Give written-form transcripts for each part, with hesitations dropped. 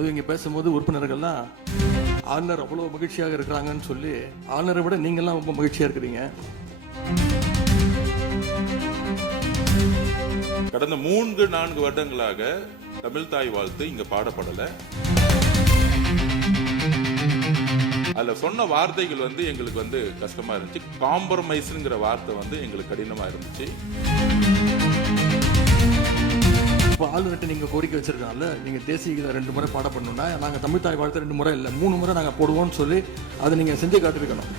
அது இங்கே பேசும்போது உறுப்பினர்கள்லாம் ஆளுநர் அவ்வளோ மகிழ்ச்சியாக இருக்கிறாங்கன்னு சொல்லி, ஆளுநரை விட நீங்கள்லாம் ரொம்ப மகிழ்ச்சியாக இருக்கிறீங்க. கடந்த 3-4 வருடங்களாக தமிழ் தாய் வாழ்த்து இங்க பாடப்படல. அதுல சொன்ன வார்த்தைகள் எங்களுக்கு கஷ்டமா இருந்துச்சு. காம்ப்ரமைஸ்ங்கிற வார்த்தை எங்களுக்கு கடினமா இருந்துச்சு. இப்போ ஆளுநர்கிட்ட நீங்கள் கோரிக்கை வச்சிருக்கனால நீங்கள் தேசிய கீதம் 2 முறை பாட பண்ணணும்னா நாங்கள் தமிழ் தாய் வாழ்த்து 2 முறை இல்லை 3 முறை நாங்கள் போடுவோம்னு சொல்லி அதை நீங்கள் செஞ்சு காட்டிருக்கணும்.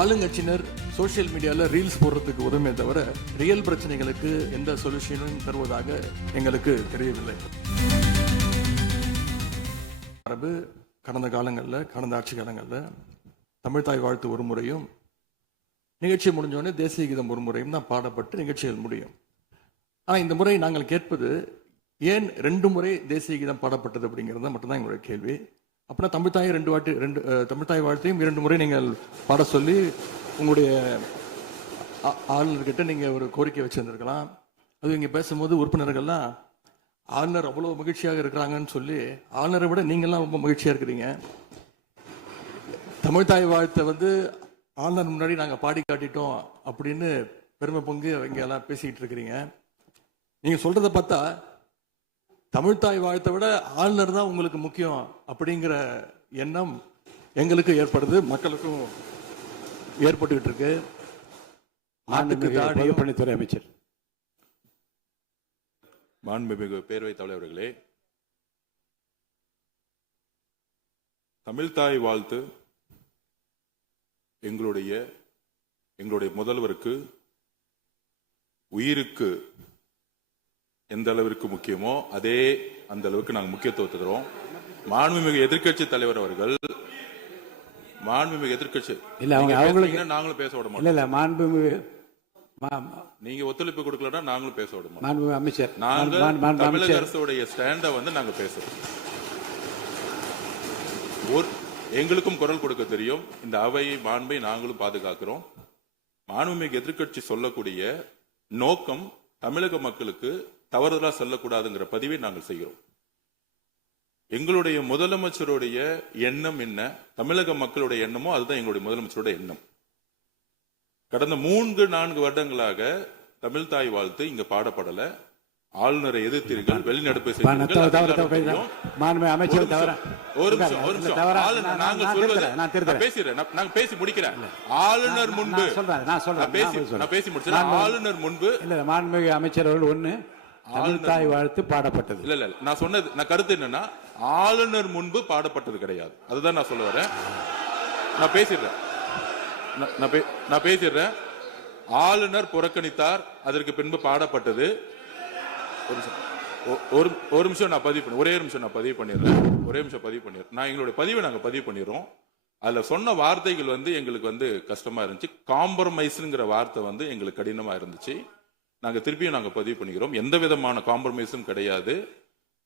ஆளுங்கட்சியினர் சோசியல் மீடியாவில் ரீல்ஸ் போடுறதுக்கு உதவியே தவிர ரியல் பிரச்சனைகளுக்கு எந்த சொல்யூஷனும் தருவதாக எங்களுக்கு தெரியவில்லை. மரபு கடந்த காலங்களில், கடந்த ஆட்சி காலங்களில் தமிழ் தாய் வாழ்த்து ஒரு முறையும், நிகழ்ச்சி முடிஞ்சோடனே தேசிய கீதம் ஒரு முறையும் தான் பாடப்பட்டு நிகழ்ச்சிகள் முடியும். ஆனால் இந்த முறை நாங்கள் கேட்பது ஏன் 2 முறை தேசிய கீதம் பாடப்பட்டது அப்படிங்கிறது மட்டும்தான் எங்களுடைய கேள்வி. அப்படின்னா தமிழ் தாயை 2 தமிழ் தாய் வாழ்த்தையும் 2 முறை நீங்கள் பாட சொல்லி உங்களுடைய ஆளுநர்கிட்ட நீங்கள் ஒரு கோரிக்கை வச்சுருந்துருக்கலாம். அது இங்கே பேசும்போது உறுப்பினர்கள்லாம் ஆளுநர் அவ்வளோ மகிழ்ச்சியாக இருக்கிறாங்கன்னு சொல்லி, ஆளுநரை விட நீங்கள்லாம் ரொம்ப மகிழ்ச்சியாக இருக்கிறீங்க. தமிழ் தாய் வாழ்த்தை ஆளுநர் முன்னாடி நாங்கள் பாடி காட்டிட்டோம் அப்படின்னு பெருமை பொங்கு அவங்க எல்லாம் பேசிக்கிட்டு இருக்கிறீங்க. நீங்கள் சொல்கிறத பார்த்தா தமிழ் தாய் வாழ்த்தை விட ஆளுநர் தான் உங்களுக்கு முக்கியம் அப்படிங்கிற எண்ணம் எங்களுக்கு ஏற்படுது, மக்களுக்கும் ஏற்பட்டுக்கிட்டு இருக்கு. பொதுப்பணித்துறை அமைச்சர், மாண்புமிகு பேரவைத் தலைவர்களே, தமிழ் தாய் வாழ்த்து எங்களுடைய முதல்வருக்கு உயிருக்கு எந்த அளவிற்கு முக்கியமோ அதே அந்த அளவுக்கு நாங்கள் முக்கியத்துவம் தருவோம். மாண்புமிகு எதிர்க்கட்சி தலைவர் அவர்கள் எதிர்க்கட்சி நாங்களும் பேச விட மாட்டோம். மாண்புமிகு நீங்க ஒத்துழைப்பு கொடுக்கலன்னா நாங்களும் பேச விட மாட்டோம். மாண்புமிகு அமைச்சர், நாங்கள் தமிழக அரசுடைய ஸ்டாண்ட நாங்க பேசுறோம். எங்களுக்கும் குரல் கொடுக்க தெரியும். இந்த அவையை மாண்பை நாங்களும் பாதுகாக்கிறோம். மாண்புமிகு எதிர்க்கட்சி சொல்லக்கூடிய நோக்கம் தமிழக மக்களுக்கு தவறுதலா சொல்லக்கூடாதுங்கிற பதிவை நாங்கள் செய்கிறோம். எங்களுடைய முதலமைச்சருடைய எண்ணம் என்ன, தமிழக மக்களுடைய எண்ணமோ அதுதான் எங்களுடைய முதலமைச்சருடைய எண்ணம். கடந்த 3-4 வருடங்களாக தமிழ் தாய் வாழ்த்து இங்க பாடப்படல. ஆளுநரை எதிர்த்தீர்கள், வெளிநடப்பு பேசி முடிக்கிறேன். ஆளுநர் முன்பு ஆளுநர் முன்பு மாண்புமிகு அமைச்சர் அவர்கள் தமிழ் தாய் வாழ்த்து பாடப்பட்டது. இல்ல நான் சொன்னது, நான் கருத்து என்னன்னா ஆளுநர் முன்பு பாடப்பட்டது கிடையாது. அதுதான் நான் சொல்ல வரேன். நான் பேசிடுறேன். ஆளுநர் புறக்கணித்தார், அதற்கு பின்பு பாடப்பட்டது. ஒரு நிமிஷம் நான் பதிவு பண்ணி, ஒரே நிமிஷம் நான் பதிவு பண்ணிடுறேன். நான் எங்களுடைய பதிவை நாங்க பதிவு பண்ணிடுறோம். அதுல சொன்ன வார்த்தைகள் எங்களுக்கு கஷ்டமா இருந்துச்சு. காம்ப்ரமைஸ்ங்கிற வார்த்தை எங்களுக்கு கடினமா இருந்துச்சு. நாங்க திருப்பியும் நாங்க பதிவு பண்ணிக்கிறோம். எந்த விதமான காம்ப்ரமைஸும் கிடையாது.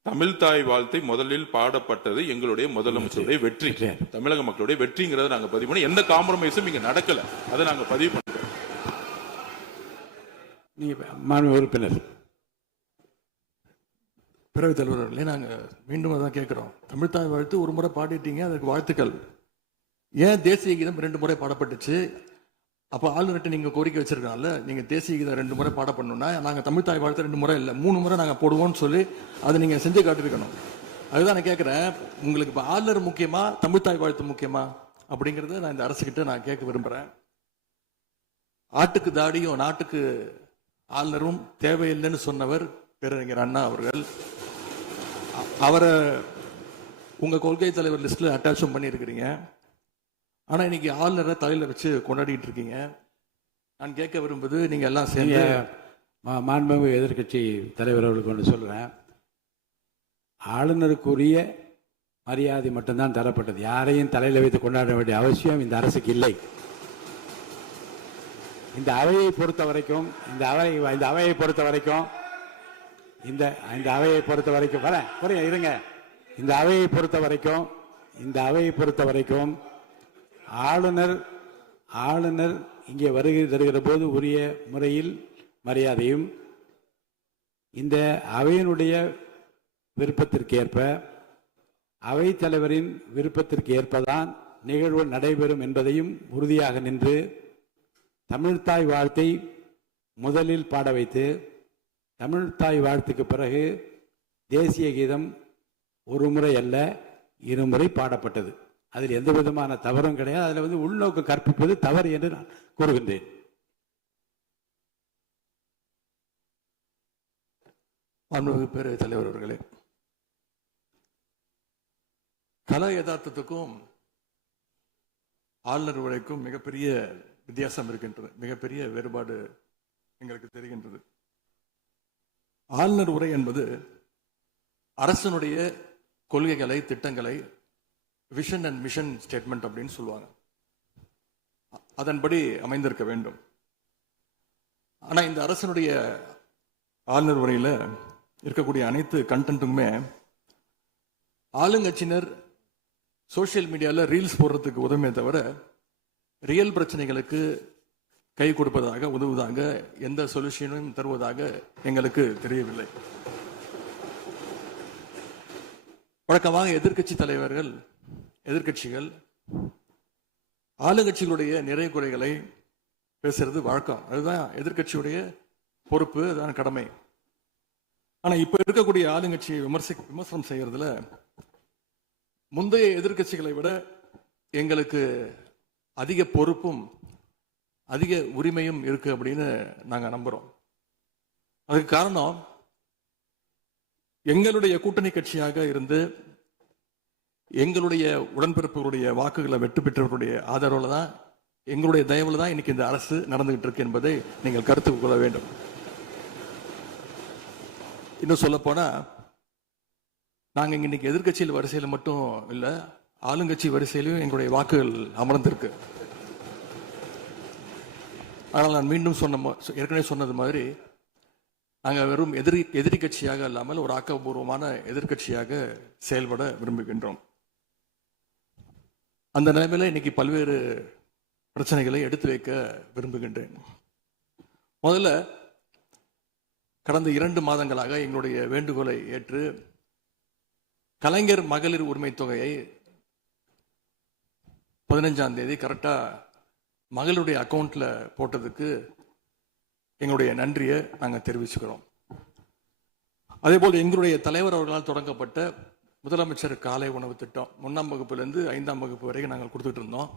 தமிழ் தாய் வாழ்த்தை முதலில் பாடப்பட்டது எங்களுடைய முதலமைச்சருடைய வெற்றி, தமிழக மக்களுடைய வெற்றிங்கிறத நாங்க பதிவு பண்ணி, எந்த காம்ப்ரமைஸும் இங்க நடக்கல. அதை நாங்க பதிவு பண்ணிக்கிறோம். உறுப்பினர் பிறகு தலைவர்களே, நாங்கள் மீண்டும் அதான் கேட்குறோம். தமிழ் தாய் வாழ்த்து ஒரு முறை பாடிட்டீங்க, அதுக்கு வாழ்த்துக்கள். ஏன் தேசிய கீதம் 2 முறை பாடப்பட்டுச்சு? அப்போ ஆளுநர்கிட்ட நீங்கள் கோரிக்கை வச்சிருக்கனால நீங்கள் தேசிய கீதம் 2 முறை பாட பண்ணணும்னா நாங்கள் தமிழ் தாய் வாழ்த்து 2 முறை இல்லை 3 முறை நாங்கள் போடுவோம்னு சொல்லி அதை நீங்கள் செஞ்சு காட்டிருக்கணும். அதுதான் நான் கேட்குறேன். உங்களுக்கு இப்போ ஆளுநர் முக்கியமா, தமிழ் தாய் வாழ்த்து முக்கியமா அப்படிங்கிறத நான் இந்த அரசுக்கிட்ட நான் கேட்க விரும்புகிறேன். ஆட்டுக்கு தாடியும் நாட்டுக்கு ஆளுநரும் தேவையில்லைன்னு சொன்னவர் பேரறிஞர் அண்ணா அவர்கள். அவரை உங்க கொள்கை தலைவர் லிஸ்ட்ல அட்டாச்சும் பண்ணியிருக்கிறீங்க. ஆனா இன்னைக்கு ஆளுநரை தலையில வச்சு கொண்டாடிட்டு இருக்கீங்க. நான் கேட்க விரும்புவது, நீங்க எல்லாம் சேர்ந்து மாண்புமிகு எதிர்க்கட்சி தலைவர் அவர்களுக்கு ஒன்று சொல்றேன். ஆளுநருக்குரிய மரியாதை மட்டும்தான் தரப்பட்டது. யாரையும் தலையில வைத்து கொண்டாட வேண்டிய அவசியம் இந்த அரசுக்கு இல்லை. இந்த அவையை பொறுத்த வரைக்கும் ஆளுநர் இங்கே வருகை தருகிற போது உரிய முறையில் மரியாதையும் இந்த அவையினுடைய விருப்பத்திற்கேற்ப அவைத்தலைவரின் விருப்பத்திற்கு ஏற்பதான் நிகழ்வு நடைபெறும் என்பதையும் உறுதியாக நின்று தமிழ்த்தாய் வாழ்த்தை முதலில் பாட வைத்து தமிழ்த்தாய் வாழ்த்துக்கு பிறகு தேசிய கீதம் ஒரு முறை அல்ல இருமுறை பாடப்பட்டது. அதில் எந்த விதமான தவறும் கிடையாது. அதில் உள்நோக்கம் கற்பிப்பது தவறு என்று நான் கூறுகின்றேன். மாண்புமிகு பேரவைத் தலைவர் அவர்களே, கலா யதார்த்தத்துக்கும் ஆளுநர் உரைக்கும் மிகப்பெரிய வித்தியாசம் இருக்கின்றது. மிகப்பெரிய வேறுபாடு எங்களுக்கு தெரிகின்றது. ஆளுநர் உரை என்பது அரசனுடைய கொள்கைகளை, திட்டங்களை, விஷன் அண்ட் மிஷன் ஸ்டேட்மெண்ட் அப்படின்னு சொல்லுவாங்க. அதன்படி அமைந்திருக்க வேண்டும். ஆனா இந்த அரசனுடைய ஆளுநர் உரையில இருக்கக்கூடிய அனைத்து கண்டென்ட்டுமே ஆளுங்கட்சியினர் சோசியல் மீடியாவில் ரீல்ஸ் போடுறதுக்கு உதவுமே தவிர ரியல் பிரச்சனைகளுக்கு கை கொடுப்பதாக, உதவுவதாக, எந்த சொல்யூஷனும் தருவதாக எங்களுக்கு தெரியவில்லை. வழக்கமாக எதிர்க்கட்சி தலைவர்கள், எதிர்க்கட்சிகள் ஆளுங்கட்சிகளுடைய நிறை குறைகளை பேசுறது வழக்கம். அதுதான் எதிர்க்கட்சியுடைய பொறுப்பு, அதுதான் கடமை. ஆனா இப்ப இருக்கக்கூடிய ஆளுங்கட்சியை விமர்சனம் செய்யறதுல முந்தைய எதிர்க்கட்சிகளை விட எங்களுக்கு அதிக பொறுப்பும் அதிக உரிமையும் இருக்கு அப்படின்னு நாங்க நம்புறோம். அதுக்கு காரணம், எங்களுடைய கூட்டணி கட்சியாக இருந்து எங்களுடைய உடன்பிறப்புகளுடைய வாக்குகளை வெற்றி பெற்றவர்களுடைய ஆதரவுல தான், எங்களுடைய தயவுல தான் இன்னைக்கு இந்த அரசு நடந்துகிட்டு இருக்கு என்பதை நீங்கள் கருத்துக் கொள்ள வேண்டும். இன்னும் சொல்ல போனா, நாங்க இன்னைக்கு எதிர்கட்சியில் வரிசையில் மட்டும் இல்ல, ஆளுங்கட்சி வரிசையிலும் எங்களுடைய வாக்குகள் அமர்ந்திருக்கு. ஆனால் நான் மீண்டும் ஏற்கனவே சொன்னது மாதிரி நாங்கள் வெறும் எதிரி கட்சியாக இல்லாமல் ஒரு ஆக்கப்பூர்வமான எதிர்கட்சியாக செயல்பட விரும்புகின்றோம். அந்த நிலைமையில இன்னைக்கு பல்வேறு பிரச்சனைகளை எடுத்து வைக்க விரும்புகின்றேன். முதல்ல, கடந்த 2 மாதங்களாக எங்களுடைய வேண்டுகோளை ஏற்று கலைஞர் மகளிர் உரிமை தொகையை 15ஆம் தேதி கரெக்டா மகளுடைய அக்கௌண்ட்ல போட்டதுக்கு எங்களுடைய நன்றியை நாங்கள் தெரிவிச்சுக்கிறோம். அதே போல் எங்களுடைய தலைவர் அவர்களால் தொடங்கப்பட்ட முதலமைச்சர் காலை உணவு திட்டம் 1ஆம் வகுப்பிலிருந்து 5ஆம் வகுப்பு வரைக்கும் நாங்கள் கொடுத்துட்டு இருந்தோம்.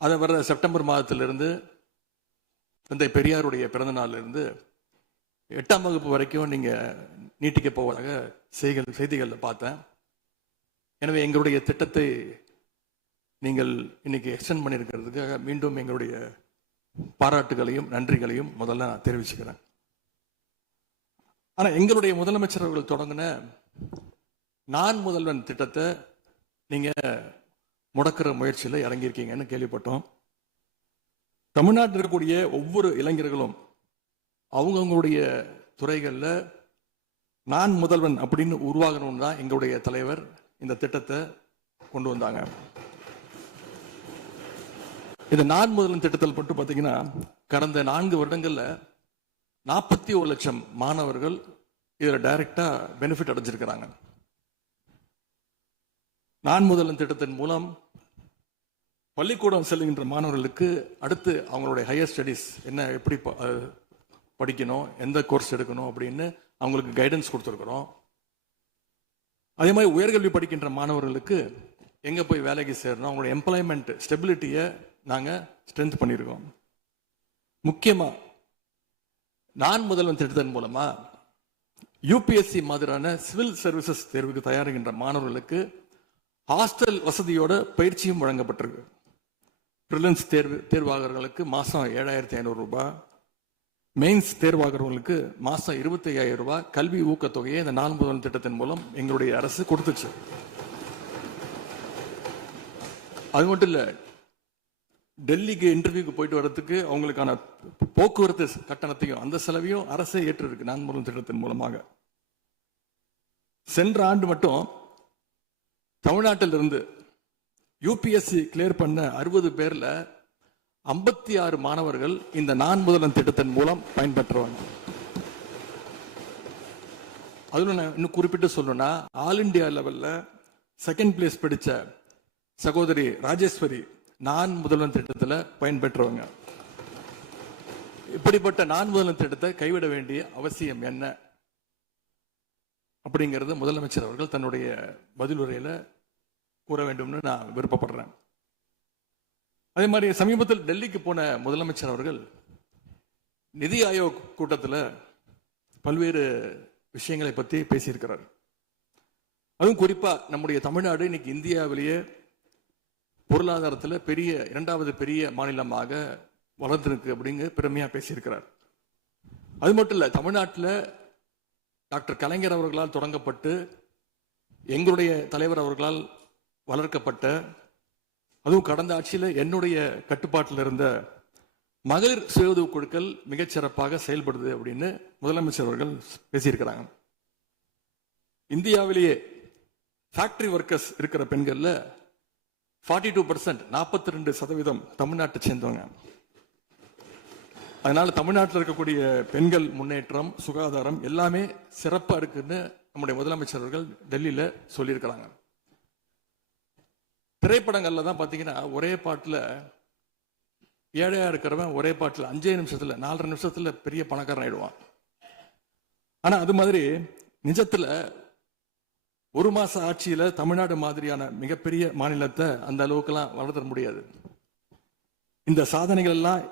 அதை வர செப்டம்பர் மாதத்திலிருந்து தந்தை பெரியாருடைய பிறந்த நாள்ல இருந்து 8ஆம் வகுப்பு வரைக்கும் நீங்க நீட்டிக்க போவதாக செய்திகளில் பார்த்தேன். எனவே எங்களுடைய திட்டத்தை நீங்கள் இன்னைக்கு எக்ஸ்டெண்ட் பண்ணியிருக்கிறதுக்காக மீண்டும் எங்களுடைய பாராட்டுகளையும் நன்றிகளையும் முதல்ல நான் தெரிவிச்சுக்கிறேன். ஆனா எங்களுடைய முதலமைச்சர் அவர்கள் தொடங்கின நான் முதல்வன் திட்டத்தை நீங்க முடக்கிற முயற்சியில் இறங்கியிருக்கீங்கன்னு கேள்விப்பட்டோம். தமிழ்நாட்டில் இருக்கக்கூடிய ஒவ்வொரு இளைஞர்களும் அவங்களுடைய துறைகளில் நான் முதல்வன் அப்படின்னு உருவாகணும்னு தான் எங்களுடைய தலைவர் இந்த திட்டத்தை கொண்டு வந்தாங்க. இந்த நான் முதல்வன் திட்டத்தில் மட்டும் பார்த்தீங்கன்னா கடந்த 4 வருடங்கள்ல 41 லட்சம் மாணவர்கள் இதில் டைரக்டா பெனிஃபிட் அடைஞ்சிருக்கிறாங்க. நான் முதல்வன் திட்டத்தின் மூலம் பள்ளிக்கூடம் செல்லுகின்ற மாணவர்களுக்கு அடுத்து அவங்களுடைய ஹையர் ஸ்டடீஸ் என்ன, எப்படி படிக்கணும், எந்த கோர்ஸ் எடுக்கணும் அப்படின்னு அவங்களுக்கு கைடன்ஸ் கொடுத்துருக்குறோம். அதே மாதிரி உயர்கல்வி படிக்கின்ற மாணவர்களுக்கு எங்க போய் வேலைக்கு சேரணும், அவங்களுடைய எம்ப்ளாய்மெண்ட் ஸ்டெபிலிட்டியை நாங்கள் ஸ்ட்ரென்த் பண்ணியிருக்கோம். முக்கியமா நான் முதல்வன் திட்டத்தின் மூலமா யூபிஎஸ்சி மாதிரியான சிவில் சர்வீசஸ் தேர்வுக்கு தயாரிக்கின்ற மாணவர்களுக்கு ஹாஸ்டல் வசதியோட பயிற்சியும் வழங்கப்பட்டிருக்கு. பிரிலிம்ஸ் தேர்வாளர்களுக்கு மாசம் 7,500 ரூபாய், மெயின்ஸ் தேர்வாகிறவங்களுக்கு மாசம் 25,000 ரூபாய் கல்வி ஊக்கத்தொகையை இந்த நான் முதல்வன் திட்டத்தின் மூலம் எங்களுடைய அரசு கொடுத்துச்சு. அது மட்டும் இல்ல, டெல்லிக்கு இன்டர்வியூக்கு போயிட்டு வர்றதுக்கு அவங்களுக்கான போக்குவரத்து கட்டணத்தையும் அந்த செலவையும் அரசே ஏற்றிருக்கு நான் முதல்வன் திட்டத்தின் மூலமாக. சென்ற ஆண்டு மட்டும் தமிழ்நாட்டில் இருந்து யூபிஎஸ்சி கிளியர் பண்ண 60 பேர்ல 56 மாணவர்கள் இந்த நான் முதல்வன் திட்டத்தின் மூலம் பயன்பெற்றவங்க. அதில் நான் இன்னும் குறிப்பிட்டு சொல்லணும்னா ஆல் இண்டியா லெவலில் செகண்ட் பிளேஸ் பிடிச்ச சகோதரி ராஜேஸ்வரி நான் முதல்வன் திட்டத்தில் பயன்பெற்றவங்க. இப்படிப்பட்ட நான் முதல்வன் திட்டத்தை கைவிட வேண்டிய அவசியம் என்ன அப்படிங்கிறது முதலமைச்சர் அவர்கள் தன்னுடைய பதிலுரையில கூற வேண்டும்னு நான் விருப்பப்படுறேன். அதே மாதிரி சமீபத்தில் டெல்லிக்கு போன முதலமைச்சர் அவர்கள் நிதி ஆயோக் கூட்டத்தில் பல்வேறு விஷயங்களை பற்றி பேசியிருக்கிறார். அதுவும் குறிப்பா நம்முடைய தமிழ்நாடு இன்னைக்கு இந்தியாவிலேயே பொருளாதாரத்தில் இரண்டாவது பெரிய மாநிலமாக வளர்ந்திருக்கு அப்படிங்க பெருமையா பேசியிருக்கிறார். அது மட்டும் இல்ல, தமிழ்நாட்டில் டாக்டர் கலைஞர் அவர்களால் தொடங்கப்பட்டு எங்களுடைய தலைவர் அவர்களால் வளர்க்கப்பட்ட, அதுவும் கடந்த ஆட்சியில் என்னுடைய கட்டுப்பாட்டில் இருந்த மகளிர் சுய உதவி குழுக்கள் மிகச்சிறப்பாக செயல்படுது அப்படின்னு முதலமைச்சர் அவர்கள் பேசியிருக்கிறாங்க. இந்தியாவிலேயே ஃபேக்டரி ஒர்க்கர்ஸ் இருக்கிற பெண்கள்ல 42%, 42% தமிழ்நாட்டை சேர்ந்தவங்க. அதனால தமிழ்நாட்டில் இருக்கக்கூடிய பெண்கள் முன்னேற்றம், சுகாதாரம் எல்லாமே சிறப்பா இருக்குன்னு நம்முடைய முதலமைச்சர் அவர்கள் டெல்லியில சொல்லியிருக்கிறாங்க. திரைப்படங்கள்ல தான் பாத்தீங்கன்னா ஒரே பாட்டுல ஏழையா இருக்கிறவன் ஒரே பாட்டுல 5 நிமிஷத்துல 4 நிமிஷத்துல பெரிய பணக்காரன் ஆயிடுவான். ஆனா அது மாதிரி நிஜத்துல ஒரு மாச ஆட்சியில தமிழ்நாடு மாதிரியான மிகப்பெரிய மாநிலத்தை அந்த அளவுக்குலாம் வளர்த்த முடியாது. இந்த சாதனைகள் எல்லாம்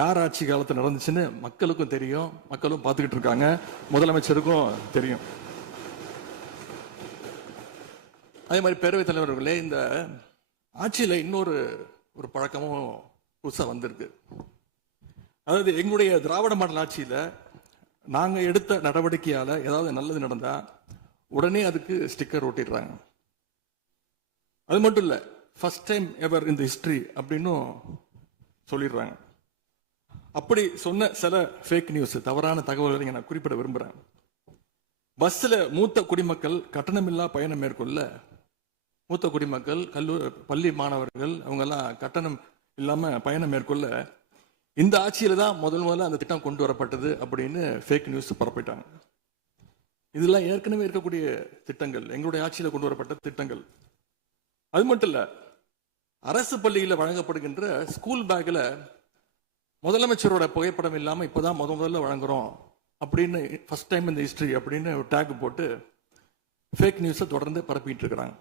யார் ஆட்சி காலத்தில் நடந்துச்சுன்னு மக்களுக்கும் தெரியும், மக்களும் பார்த்துக்கிட்டு இருக்காங்க, முதலமைச்சருக்கும் தெரியும். அதே மாதிரி பேரவைத் தலைவர்களே, இந்த ஆட்சியில இன்னொரு பழக்கமும் புதுசா வந்திருக்கு. அதாவது எங்களுடைய திராவிட மாடல் ஆட்சியில நாங்க எடுத்த நடவடிக்கையால ஏதாவது நல்லது நடந்தா உடனே அதுக்கு ஸ்டிக்கர் ஒட்டிடுறாங்க. அது மட்டும் இல்ல, ஃபர்ஸ்ட் டைம் எவர் இந்த ஹிஸ்டரி அப்படின்னும் சொல்லிடுறாங்க. அப்படி சொன்ன சில ஃபேக் நியூஸ், தவறான தகவல்களை நான் குறிப்பிட விரும்புறேன். பஸ்ல மூத்த குடிமக்கள் கட்டணமில்லா பயணம் மேற்கொள்ள, மூத்த குடிமக்கள் பள்ளி மாணவர்கள் அவங்க எல்லாம் கட்டணம் இல்லாம பயணம் மேற்கொள்ள இந்த ஆட்சியில தான் முதல்ல அந்த திட்டம் கொண்டு வரப்பட்டது அப்படின்னு ஃபேக் நியூஸ் பரப்பிட்டாங்க. இதெல்லாம் ஏற்கனவே இருக்கக்கூடிய திட்டங்கள், எங்களுடைய ஆட்சியில கொண்டு வரப்பட்ட திட்டங்கள். அது மட்டும் இல்ல, அரசு பள்ளியில் வழங்கப்படுகின்ற ஸ்கூல் பேக்ல முதலமைச்சரோட புகைப்படம் இல்லாம இப்பதான் முதல்ல வழங்குறோம் அப்படின்னு, ஃபர்ஸ்ட் டைம் இந்த ஹிஸ்டரி அப்படின்னு ஒரு டேக் போட்டு ஃபேக் நியூஸை தொடர்ந்து பரப்பிட்டு இருக்கிறாங்க.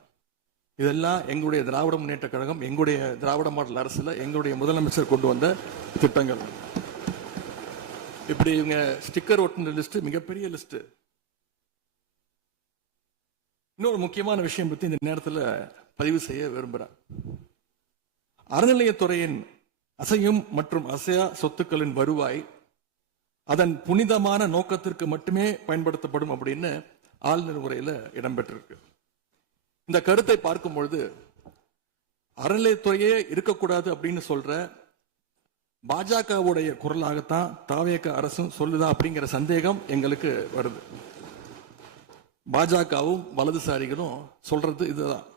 இதெல்லாம் எங்களுடைய திராவிட முன்னேற்ற கழகம், எங்களுடைய திராவிட மாடல் அரசுல எங்களுடைய முதலமைச்சர் கொண்டு வந்த திட்டங்கள். இப்படி இவங்க ஸ்டிக்கர் ஒட்டின லிஸ்ட் மிகப்பெரிய லிஸ்ட். இன்னொரு முக்கியமான விஷயம் பத்தி இந்த நேரத்தில் பதிவு செய்ய விரும்புகிறேன். அறநிலையத்துறையின் அசையும் மற்றும் அசையா சொத்துக்களின் வருவாய் அதன் புனிதமான நோக்கத்திற்கு மட்டுமே பயன்படுத்தப்படும் அப்படின்னு ஆளுநர் உரையில இடம்பெற்றிருக்கு. இந்த கருத்தை பார்க்கும் பொழுது அறநிலையத்துறையே இருக்கக்கூடாது அப்படின்னு சொல்ற பாஜகவுடைய குரலாகத்தான் தாவேக அரசும் சொல்லுதா அப்படிங்கிற சந்தேகம் எங்களுக்கு வருது. பாஜகவும் வலதுசாரிகளும் சொல்றது இதுதான்,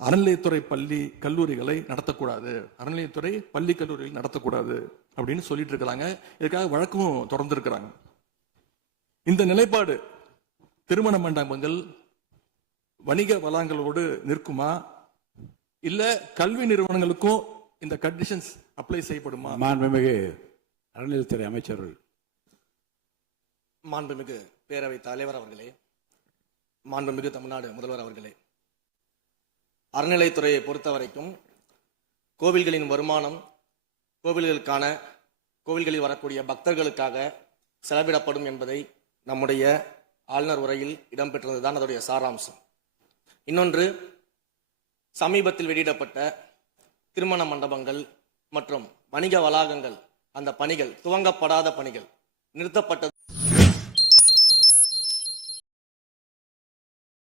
அறநிலையத்துறை பள்ளி கல்லூரிகளை நடத்தக்கூடாது, அறநிலையத்துறை பள்ளி கல்லூரிகள் நடத்தக்கூடாது அப்படின்னு சொல்லிட்டு இருக்கிறாங்க. இதுக்காக வழக்கும் தொடர்ந்து இருக்கிறாங்க. இந்த நிலைப்பாடு திருமண மண்டபங்கள் வணிக வளங்களோடு நிற்குமா, இல்ல கல்வி நிறுவனங்களுக்கும் இந்த கண்டிஷன்ஸ் அப்ளை செய்யப்படுமா? மாண்புமிகு அறநிலையத்துறை அமைச்சர்கள். மாண்புமிகு பேரவை தலைவர் அவர்களே, மாண்புமிகு தமிழ்நாடு முதல்வர் அவர்களே, அறநிலைத்துறையை பொறுத்த வரைக்கும் கோவில்களின் வருமானம் கோவில்களில் வரக்கூடிய பக்தர்களுக்காக செலவிடப்படும் என்பதை நம்முடைய ஆளுநர் உரையில் இடம்பெற்றதுதான் அதோடைய சாராம்சம். இன்னொன்று, சமீபத்தில் வெளியிடப்பட்ட திருமண மண்டபங்கள் மற்றும் வணிக வளாகங்கள், அந்த பணிகள் துவங்கப்படாத பணிகள் நிறுத்தப்பட்டது